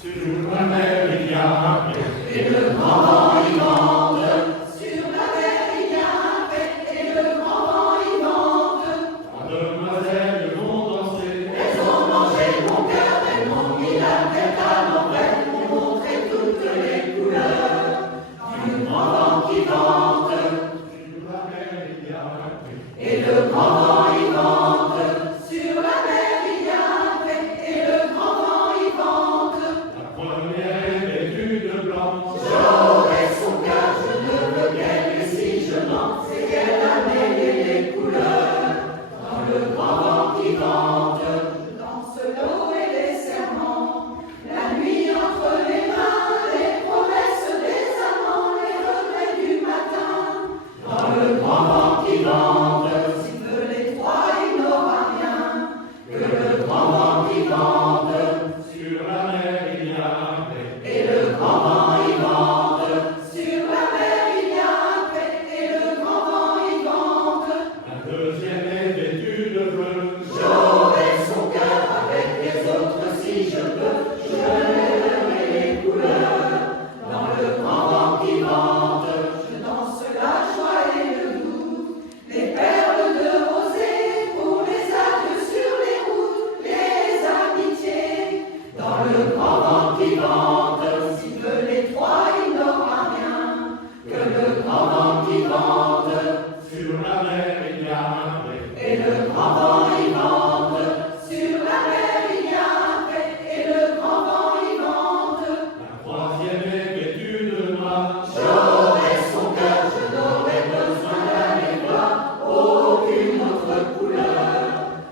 Sur la mer il y a un fait, et le grand vent y vente. Sur la mer il y a un fait, et le grand vent y vente. Trois demoiselles vont danser, Elles ont mangé mon cœur, elles m'ont mis la tête à l'envers, m'ont montré toutes les couleurs du grand vent qui vente. sur la mer il y a un fait, Et le grand vent y vente. Sur la mer il y a un fait, et le grand vent y vente. la première est vêtue de blanc. J'aurai son cœur, je ne veux qu'elle, et si je mens, c'est qu'elle a mêlé les couleurs dans le grand vent qui vente. Je danse l'eau et les serments, la nuit entre les mains, les promesses des amants, les regrets du matin. Dans le grand vent qui vente, s'il veut les trois, il n'aura rien que le grand vent qui vente. Sur la mer il y a un fait, Et le grand vent y vente. Sur la mer il y a un fait, et le grand vent y vente. la deuxième est vêtue de bleu. J'aurai son cœur avec les autres si je peux. Je verrai les couleurs dans le grand vent qui vente. Je danse la joie et le doute, les perles de rosée pour les adieux sur les routes, les amitiés. Dans le grand vent qui vente, s'il veut les trois, il n'aura rien que le grand vent qui vente. Sur la mer il y a un fait, Et le grand vent y vente. Sur la mer il y a un fait, et le grand vent y vente. la troisième est vêtue de noir. J'aurai son cœur, je n'aurai besoin d'aller voir aucune autre couleur.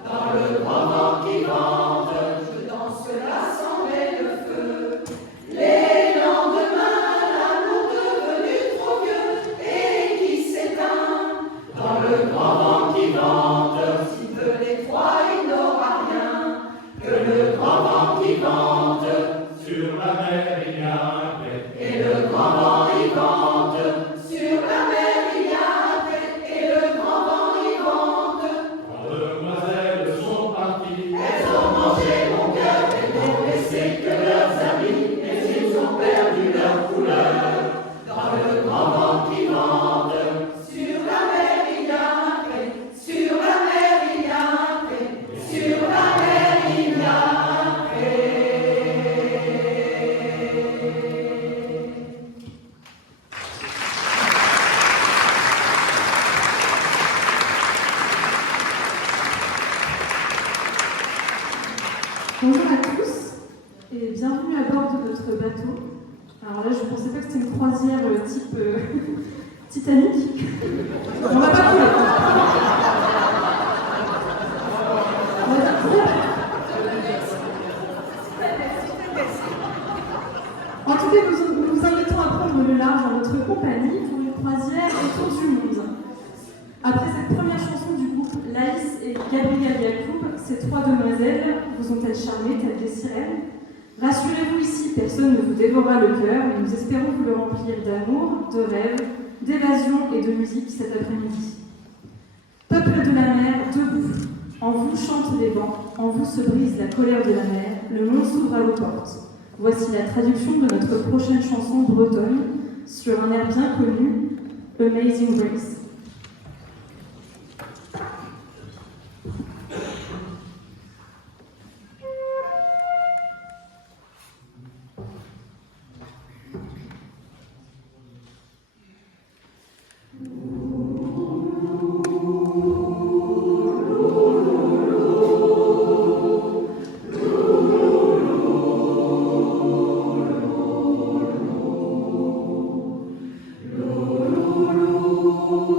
Dans le grand vent qui vente, je danse là sans le feu. Les lendemains, l'amour devenu trop vieux et qui s'éteint. Dans le grand vent qui vente, s'il veut les trois, il n'aura rien que le grand vent qui vente. Sur la mer il y a un fait, Et le grand vent y vente. Sur la mer il y a un fait, et le grand vent y vente. trois demoiselles sont parties. Elles ont mangé mon cœur, elles n'ont laissé que leurs amis, mais ils ont perdu leur couleur dans le grand vent qui vente. Sur la mer il y a un fait, sur la mer il y a un fait, sur la mer il y a un fait. Bonjour à tous et bienvenue à bord de notre bateau. Alors là, je ne pensais pas que c'était une croisière type Titanic. On va pas couler. En tout cas, nous vous invitons à prendre le large en notre compagnie pour une croisière autour du monde. Après cette première chanson du groupe Laïs et Gabriel Yacoub, ces trois demoiselles vous ont-elles charmé telles des sirènes? Rassurez-vous ici, personne ne vous dévorera le cœur, mais nous espérons vous le remplir d'amour, de rêves, d'évasion et de musique cet après-midi. Peuple de la mer, debout, en vous chantent les vents, en vous se brise la colère de la mer, le monde s'ouvre à vos portes. Voici la traduction de notre prochaine chanson bretonne sur un air bien connu, Amazing Grace. Lolo,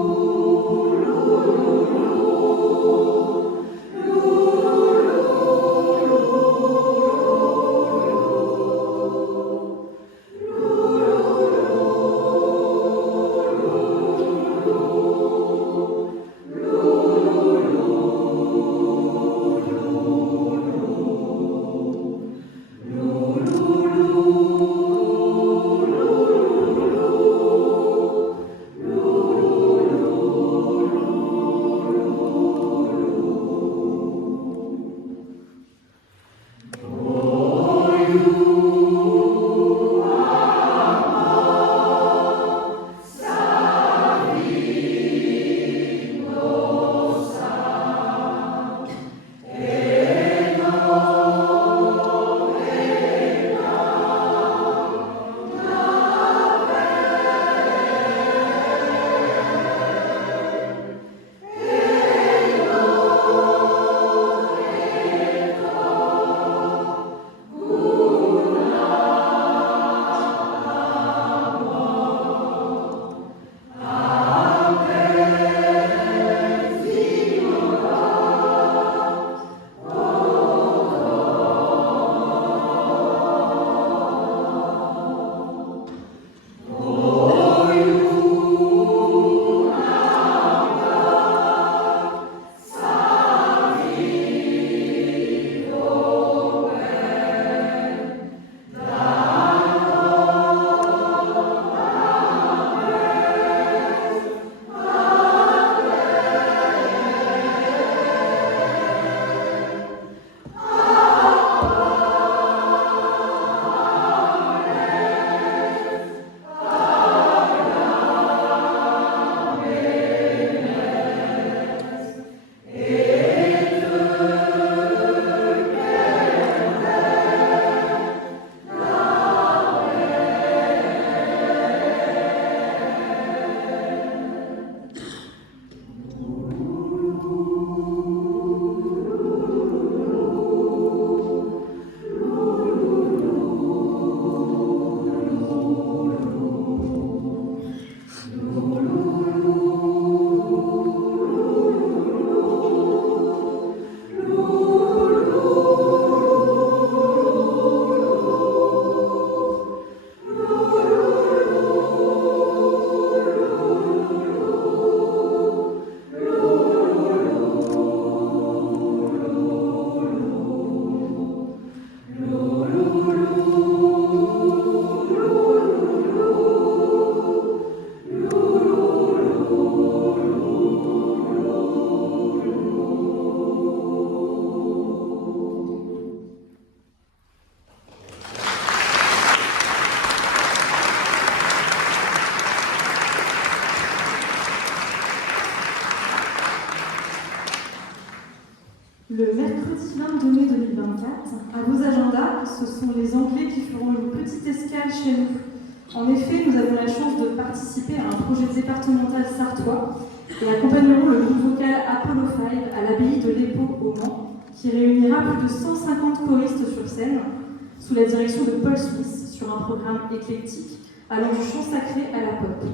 2024. À vos agendas, ce sont les Anglais qui feront une petite escale chez nous. En effet, nous avons la chance de participer à un projet départemental sartois et accompagnerons le groupe vocal Apollo 5 à l'abbaye de l'Épau au Mans, qui réunira plus de 150 choristes sur scène, sous la direction de Paul Smith, sur un programme éclectique allant du chant sacré à la pop.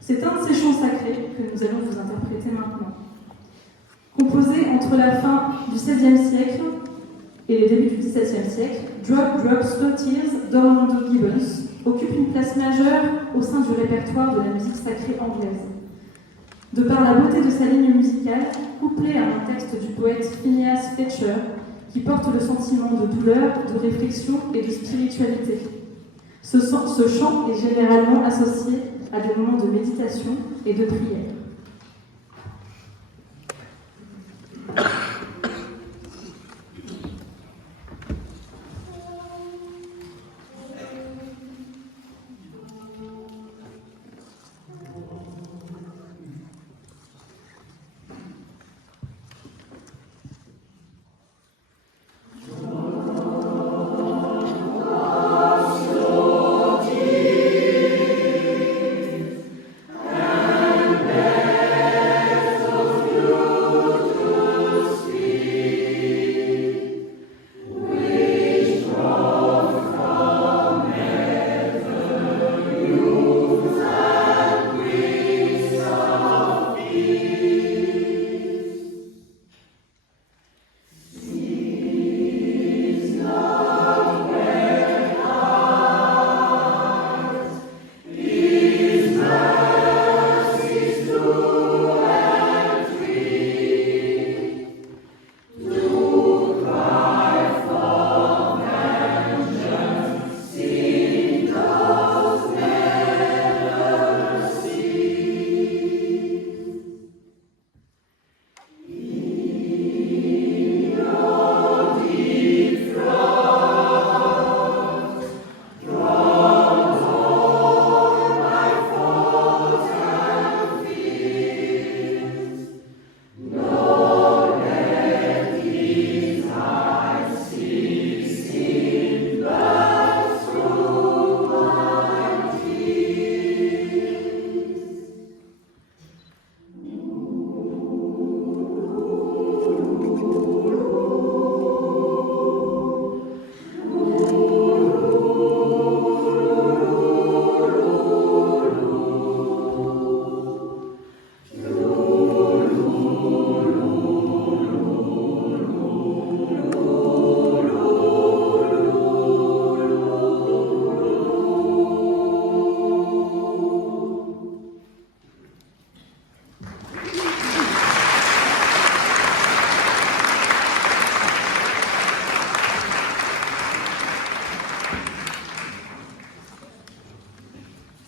C'est un de ces chants sacrés que nous allons vous interpréter maintenant. Composé entre la fin du XVIe siècle et le début du XVIIe siècle, Drop, Drop, Slow Tears d'Orlando Gibbons occupe une place majeure au sein du répertoire de la musique sacrée anglaise. De par la beauté de sa ligne musicale, couplée à un texte du poète Phineas Fletcher, qui porte le sentiment de douleur, de réflexion et de spiritualité. Ce chant est généralement associé à des moments de méditation et de prière.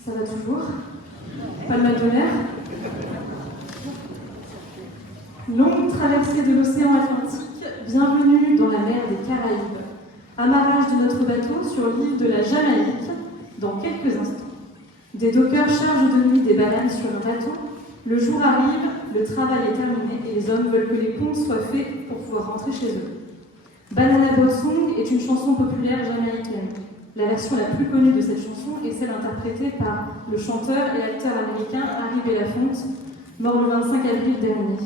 Ça va toujours? Pas de mal de mer? Longue traversée de l'océan Atlantique, bienvenue dans la mer des Caraïbes. Amarrage de notre bateau sur l'île de la Jamaïque dans quelques instants. Des dockers chargent de nuit des bananes sur le bateau. Le jour arrive, le travail est terminé et les hommes veulent que les ponts soient faits pour pouvoir rentrer chez eux. Banana Boat Song est une chanson populaire jamaïcaine. La version la plus connue de cette chanson est celle interprétée par le chanteur et acteur américain Harry Belafonte, mort le 25 avril dernier.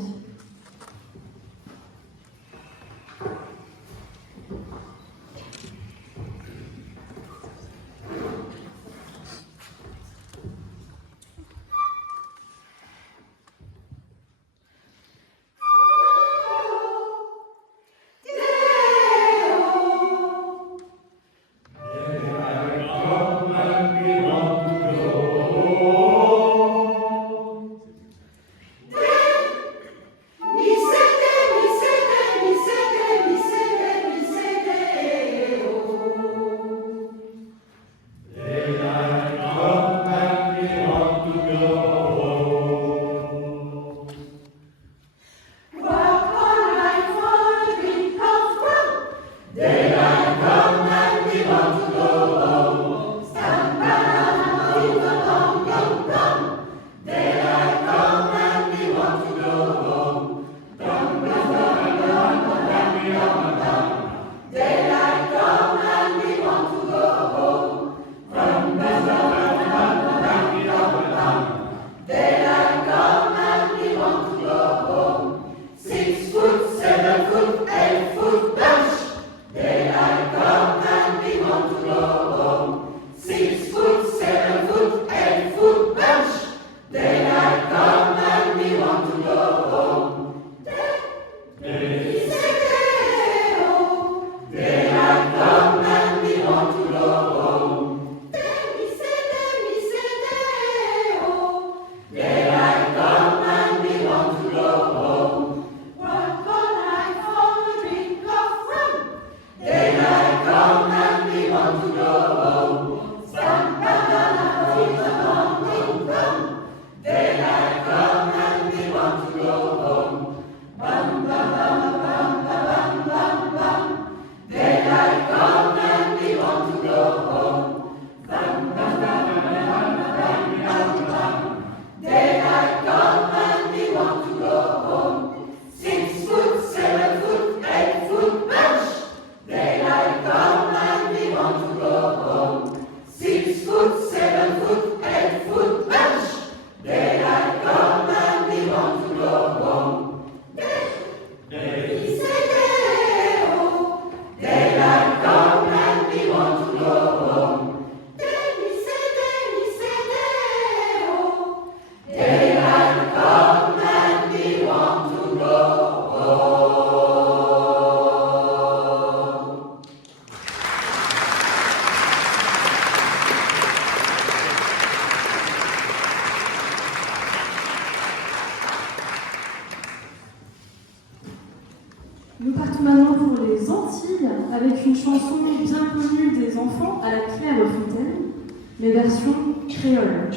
avec une chanson bien connue des enfants à la Clairefontaine, mais version créole.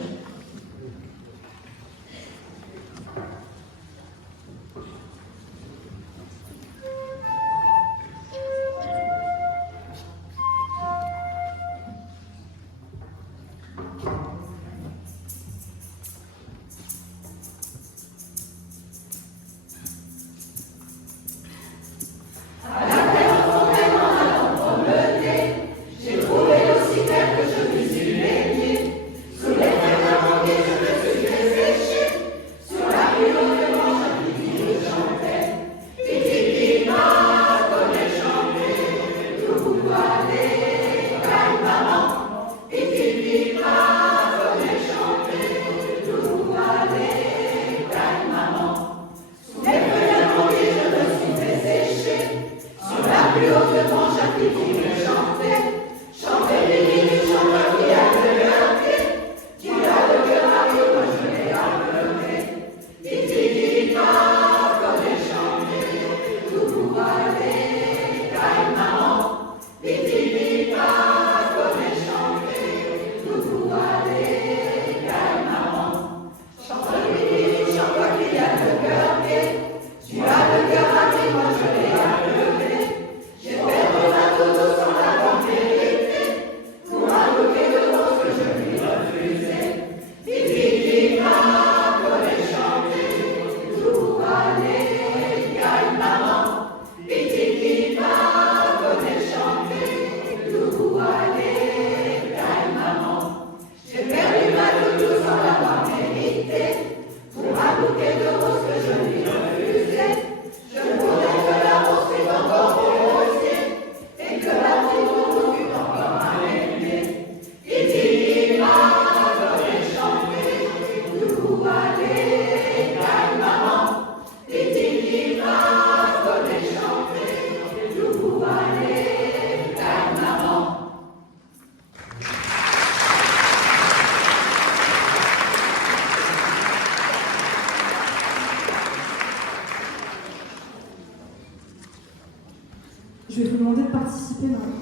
Je vais vous demander de participer maintenant.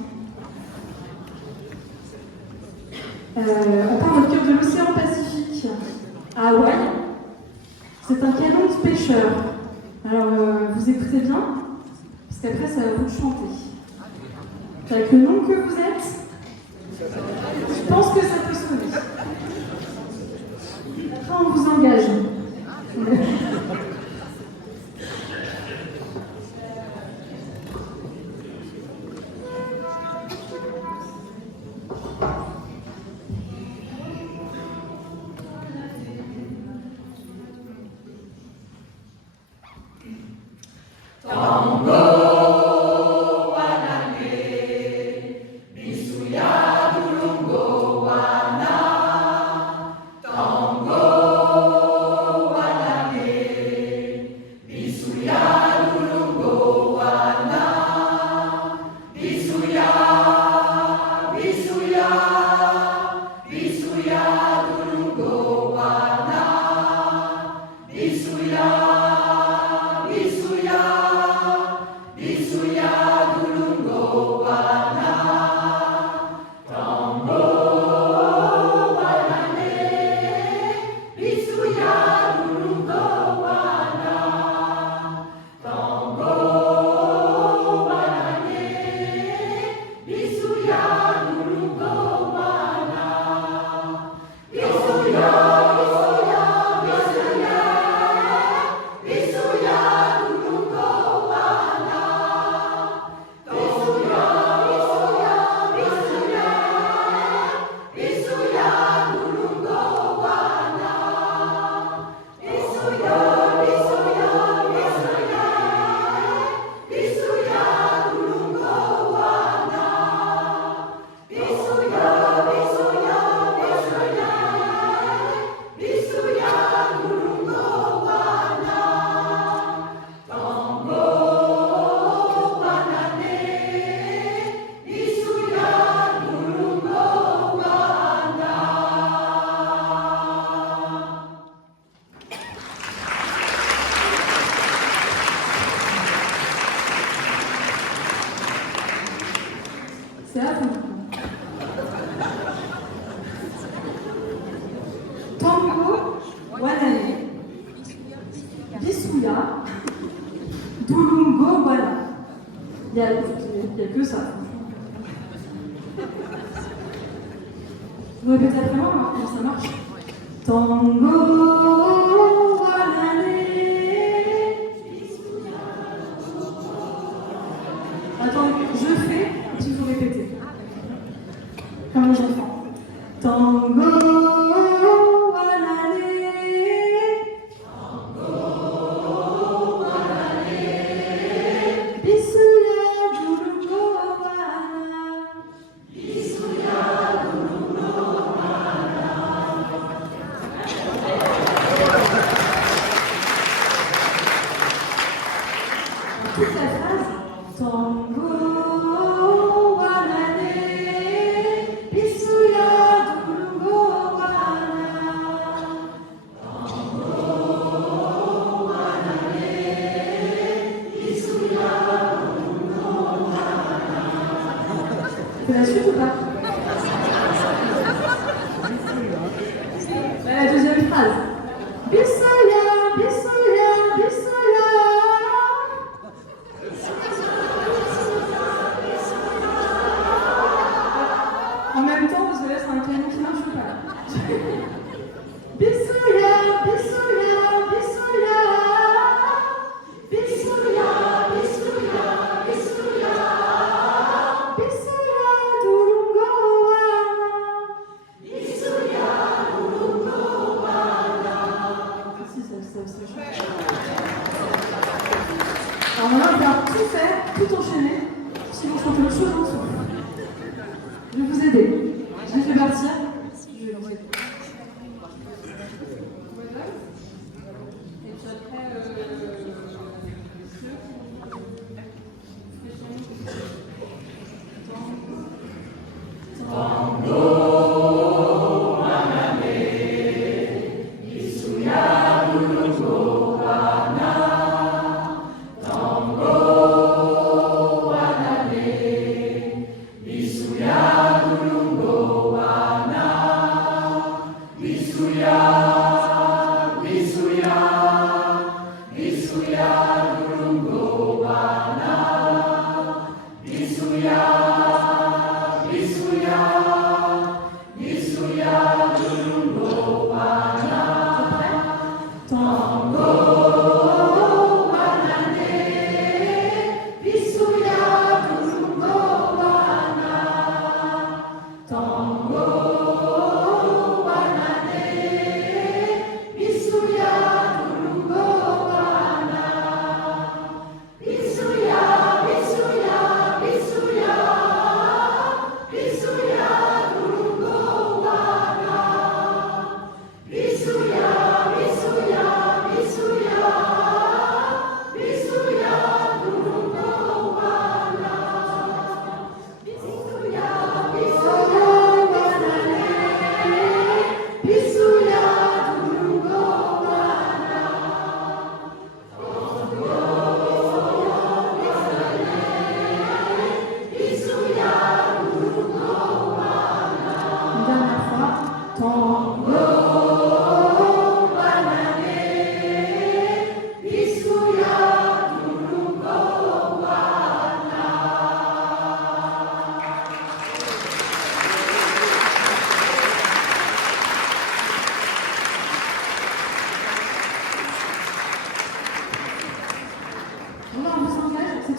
On part au cœur de l'océan Pacifique, à Hawaï. C'est un canon de pêcheurs. Alors, vous écoutez bien, parce qu'après, ça va vous chanter. Avec le nom que vous êtes, je pense que ça peut sonner. Après, on vous engage. C'est à vous. Tango, Wanane, Bisuya, Dulungo, Wana. Il y a que ça. Vous répétez vraiment comment ça marche. Tango, Wanane. Attends, je fais, et puis vous répétez. Comme les enfants. Tango, Wanane. Bisuya, Dulungo, Wana. Toute la phrase. Tango, Wanane. Bisuya, Dulungo, Wana. C'est la suite ou pas? La deuxième phrase. Bisuya, Bisuya, Bisuya. En même temps, parce que là, c'est un piano qui marche ou pas? Bisuya, Bisuya, Bisuya. Bisuya, Bisuya, Bisuya. Bisuya, Dulungo, Wana. Bisuya, Dulungo, Wana. Si, ça. Alors maintenant, on va tout faire, tout enchaîner. Si vous chantez autre chose en dessous. Je vais vous aider. Je vais faire partir. Je vais vous aider. Et puis après,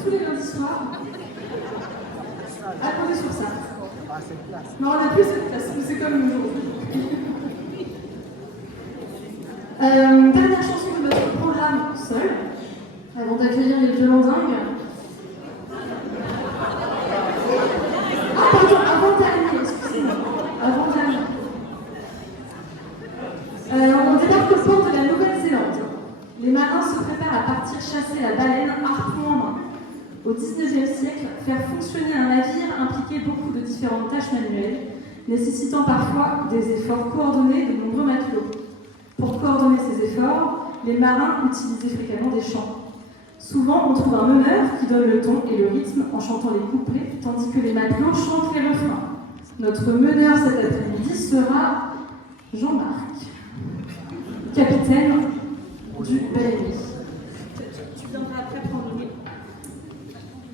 tous les lundis soirs. Attendez sur ça. Non, on n'a plus cette place, mais c'est comme aujourd'hui. Dernière chanson de notre programme seul, avant d'accueillir les violons dingues. Ah, pardon, avant-dernier, excusez-moi. Avant-dernier. On débarque au port de la Nouvelle-Zélande. Les marins se préparent à partir chasser la baleine harpon en main. Au XIXe siècle, faire fonctionner un navire impliquait beaucoup de différentes tâches manuelles, nécessitant parfois des efforts coordonnés de nombreux matelots. Pour coordonner ces efforts, les marins utilisaient fréquemment des chants. Souvent, on trouve un meneur qui donne le ton et le rythme en chantant les couplets, tandis que les matelots chantent les refrains. Notre meneur cet après-midi sera Jean-Marc, capitaine du baleinier. Tu viendras après prendre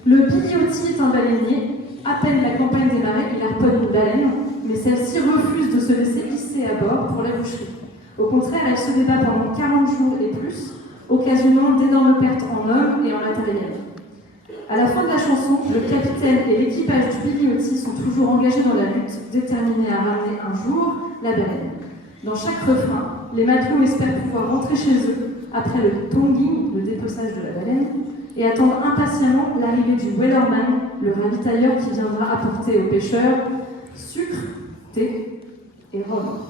le Billy-O-Ti est un baleinier. À peine la campagne démarrée, il harponne une baleine, mais celle-ci refuse de se laisser hisser à bord pour la boucherie. Au contraire, elle se débat pendant 40 jours et plus, occasionnant d'énormes pertes en hommes et en matériel. À la fin de la chanson, le capitaine et l'équipage du Billy-O-Ti sont toujours engagés dans la lutte, déterminés à ramener un jour la baleine. Dans chaque refrain, les matelots espèrent pouvoir rentrer chez eux après le tonguing, le dépeçage de la baleine, et attendent impatiemment l'arrivée du Wellerman, le ravitailleur qui viendra apporter aux pêcheurs sucre, thé et rhum.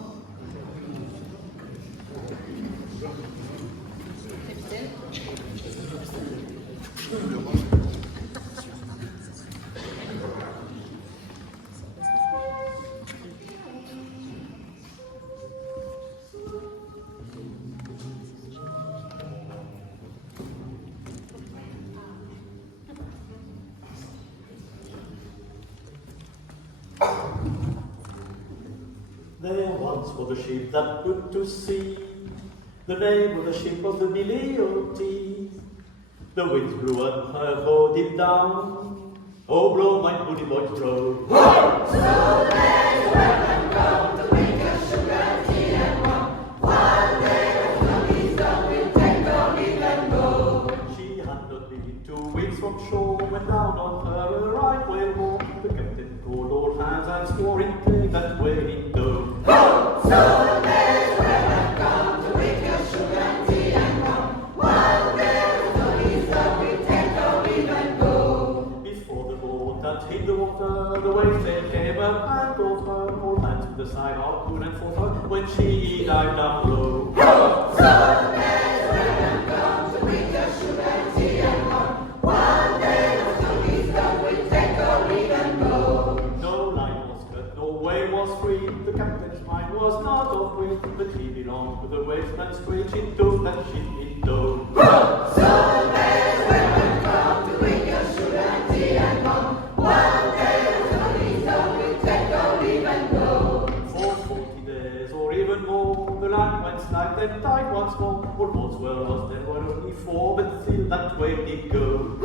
There once was a ship that put to sea. The name of the ship was the Billy-O-Ti. The winds blew and her boat deep down. Oh, blow, my bully boys, blow. Whoa! So let's welcome come to bring us sugar, tea and rum. One day the money's done, we'll take our leave and go. She had not been 2 weeks from shore when down on her a right whale bore. The captain called all hands and swore he'd play that way he'd go. Whoa! So let's welcome come to bring us sugar, tea and rum. One day the money's done, we'll take our leave and go. Before the boat that hit the water, the waves they came up and caught her. All hands to the side, harpoon and fought her when she dived down low. Whoa! So let's welcome come to bring us sugar, tea and rum. One day the money's done, we'll take our leave and go. No line was cut, no way was free. The captain's mind was not of wind, but he belonged to the wasteland straight. She took that ship in tow. So let's welcome come to bring us sugar, tea and rum. One day the money's done, we'll take our leave and go. For 40 days or even more, the land went slack, then tide once more. All boats were lost, there were only 4, but still that way did go.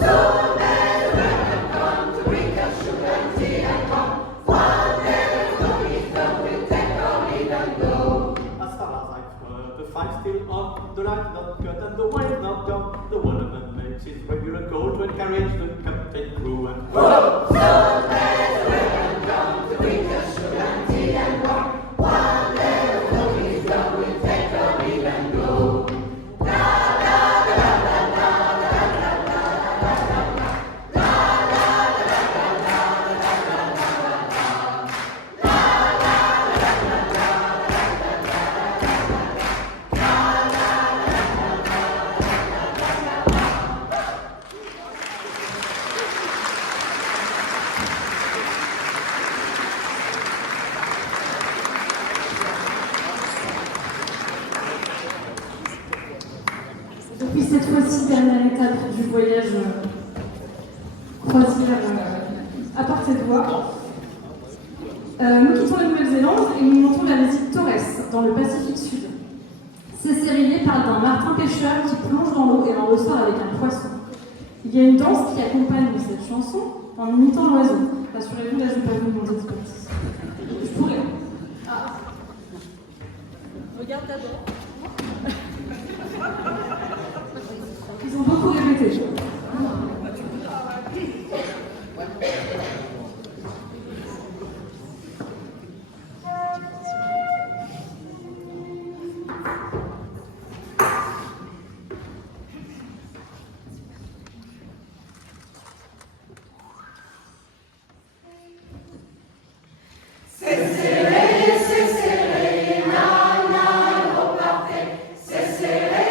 So let's welcome come to bring us sugar, tea and rum. One day the money's done, we'll take our leave and go. As far as I've heard, the fight's still on, the line not cut and the wave not gone. The Wellerman makes his regular call to encourage the captain, crew and So let's welcome come to bring us sugar, tea and rum. One day the money's done, we'll take our leave and go. Depuis cette fois-ci, dernière étape du voyage croisière à portée de voix. Nous quittons la Nouvelle-Zélande et nous montons la visite Torres, dans le Pacifique Sud. Ces séréniers parlent d'un martin pêcheur qui plonge dans l'eau et en ressort avec un poisson. Il y a une danse qui accompagne cette chanson en imitant l'oiseau. Rassurez-vous, là je ne vais pas vous demander de bêtises. Je pourrais. Ah. Regarde d'abord. Ils ont beaucoup répété. C'est serré, na, na, repartez. C'est serré,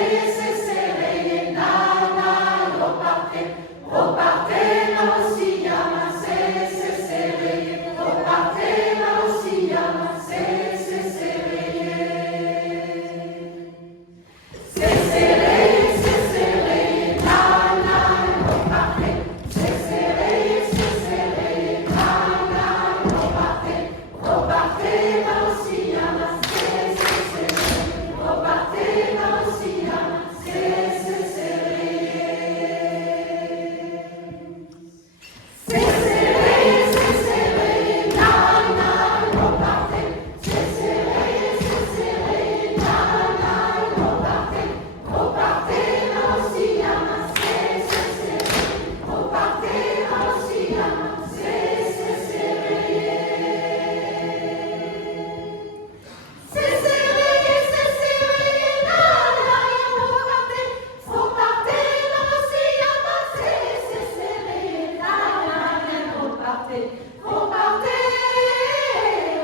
compartez, compartez,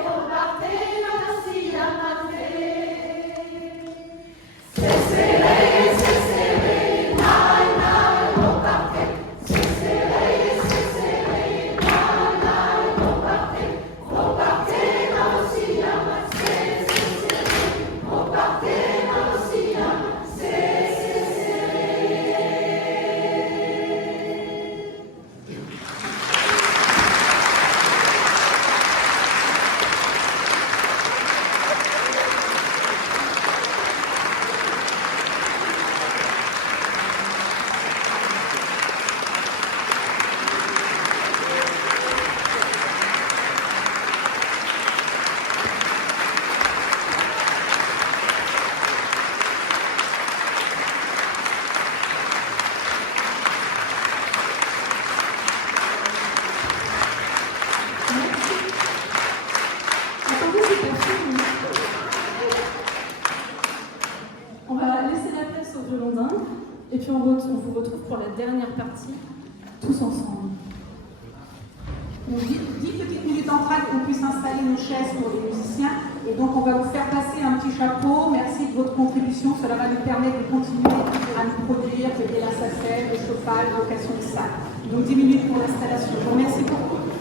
compartez, merci à c'est serré, naï, naï, compartez, c'est serré, naï, compartez, compartez, aussi à c'est serré, compartez, aussi à c'est serré. Attendez, c'est pas fini. On va laisser la place au violon d'Inde et puis on vous retrouve pour la dernière partie, tous ensemble. Donc, 10 petites minutes en train qu'on puisse installer nos chaises pour les musiciens. Et donc, on va vous faire passer un petit chapeau. Merci de votre contribution. Cela va nous permettre de continuer à nous produire, payer la SACEM, le chauffage, location de salle. Donc, 10 minutes pour l'installation. Je vous remercie beaucoup.